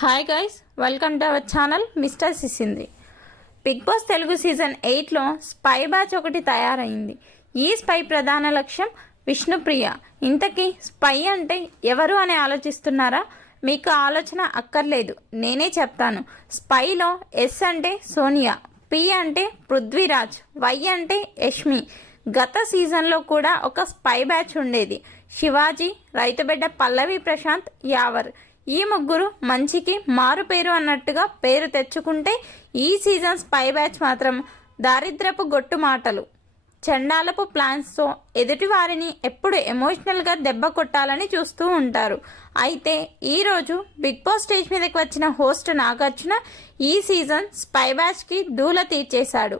Hi guys, welcome to our channel mister Sisindri. Big Boss Telugu season 8లో spy batch ఒకటి తయారైంది. ఈ స్పై ప్రధాన లక్ష్యం విష్ణుప్రియ. ఇంతకీ స్పై అంటే ఎవరు అని ఆలోచిస్తున్నారా? మీకు ఆలోచన అక్కర్లేదు, నేనే చెప్తాను. స్పైలో ఎస్ అంటే సోనియా, పి అంటే పృథ్వీరాజ్, వై అంటే యష్మి. గత సీజన్లో కూడా ఒక స్పై బ్యాచ్ ఉండేది. శివాజీ, రైతుబిడ్డ పల్లవి ప్రశాంత్, యావర్. ఈ ముగ్గురు మంచికి మారు పేరు అన్నట్టుగా పేరు తెచ్చుకుంటే, ఈ సీజన్ స్పై బ్యాచ్ మాత్రం దారిద్రపు గొట్టు మాటలు, చండాలపు ప్లాన్స్తో ఎదుటివారిని ఎప్పుడు ఎమోషనల్గా దెబ్బ కొట్టాలని చూస్తూ ఉంటారు. అయితే ఈరోజు బిగ్ బాస్ స్టేజ్ మీదకి వచ్చిన హోస్ట్ నాగార్జున ఈ సీజన్ స్పై బ్యాచ్కి దూల తీర్చేశాడు.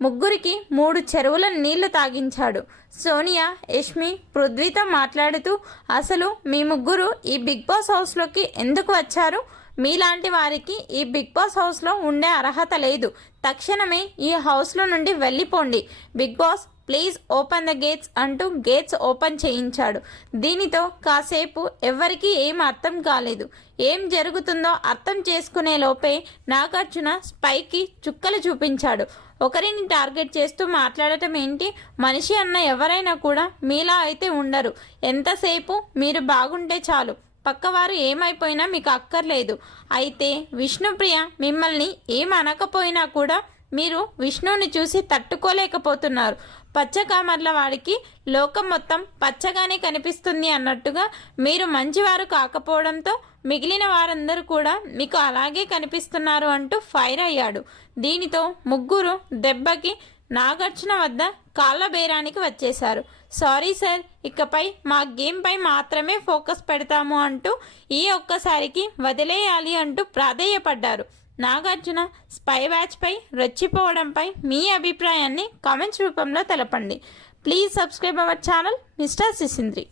ముగ్గురికి మూడు చెరువుల నీళ్లు తాగించాడు. సోనియా, యష్మి, పృథ్వీతో మాట్లాడుతూ, అసలు మీ ముగ్గురు ఈ బిగ్ బాస్ హౌస్లోకి ఎందుకు వచ్చారు? మీలాంటి వారికి ఈ బిగ్ బాస్ హౌస్లో ఉండే అర్హత లేదు. తక్షణమే ఈ హౌస్లో నుండి వెళ్ళిపోండి. Big Boss please open the gates అంటూ గేట్స్ ఓపెన్ చేయించాడు. దీనితో కాసేపు ఎవరికీ ఏం అర్థం కాలేదు. ఏం జరుగుతుందో అర్థం చేసుకునే లోపే నాగార్జున స్పైకి చుక్కలు చూపించాడు. ఒకరిని టార్గెట్ చేస్తూ మాట్లాడటం ఏంటి? మనిషి అన్న ఎవరైనా కూడా మీలా అయితే ఉండరు. ఎంతసేపు మీరు బాగుంటే చాలు, పక్కవారు ఏమైపోయినా మీకు అక్కర్లేదు. అయితే విష్ణుప్రియ మిమ్మల్ని ఏం అనకపోయినా కూడా మీరు విష్ణువుని చూసి తట్టుకోలేకపోతున్నారు. పచ్చకామర్ల వాడికి లోకం మొత్తం పచ్చగానే కనిపిస్తుంది అన్నట్టుగా మీరు మంచివారు కాకపోవడంతో మిగిలిన వారందరూ కూడా మీకు అలాగే కనిపిస్తున్నారు అంటూ ఫైర్ అయ్యాడు. దీనితో ముగ్గురు దెబ్బకి నాగార్జున వద్ద కాళ్ళ బేరానికి వచ్చేశారు. సారీ సార్, ఇకపై మా గేమ్పై మాత్రమే ఫోకస్ పెడతాము అంటూ ఈ ఒక్కసారికి వదిలేయాలి అంటూ ప్రాధేయపడ్డారు. నాగార్జున స్పై బ్యాచ్పై రెచ్చిపోవడంపై మీ అభిప్రాయాన్ని కామెంట్స్ రూపంలో తెలపండి. Please subscribe our channel mister సిసింద్రి.